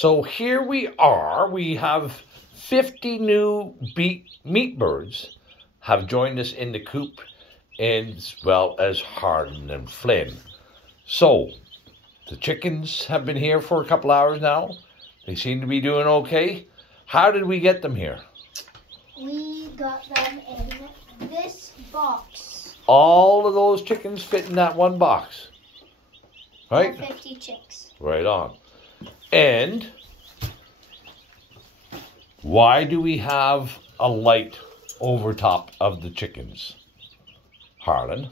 So here we are. We have 50 new meat birds have joined us in the coop, as well as Harden and Flynn. So the chickens have been here for a couple hours now. They seem to be doing okay. How did we get them here? We got them in this box. All of those chickens fit in that one box, right? 50 chicks. Right on. And why do we have a light over top of the chickens, Harlan?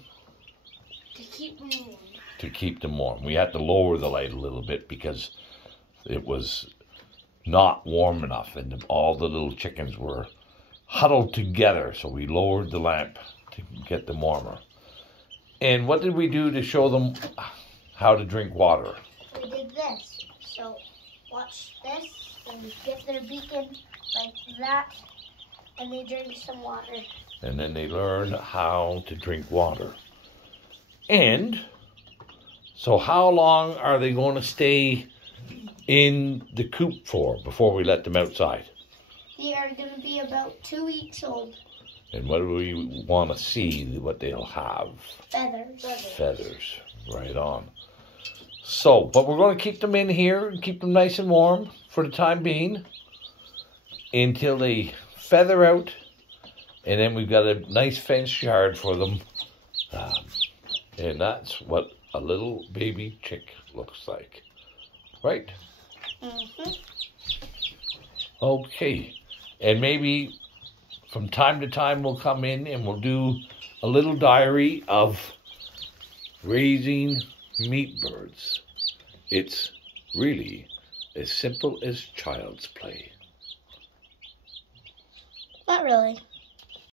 To keep them warm. To keep them warm. We had to lower the light a little bit because it was not warm enough and all the little chickens were huddled together. So we lowered the lamp to get them warmer. And what did we do to show them how to drink water? We did this. So watch this. They get their beacon like that and they drink some water. And then they learn how to drink water. And so how long are they going to stay in the coop for before we let them outside? They are going to be about 2 weeks old. And what do we want to see what they'll have? Feathers. Feathers. Right on. So, but we're going to keep them in here and keep them nice and warm for the time being until they feather out. And then we've got a nice fenced yard for them. And that's what a little baby chick looks like. Right? Mm-hmm. Okay. And maybe from time to time we'll come in and we'll do a little diary of raising meat birds. It's really as simple as child's play. Not really.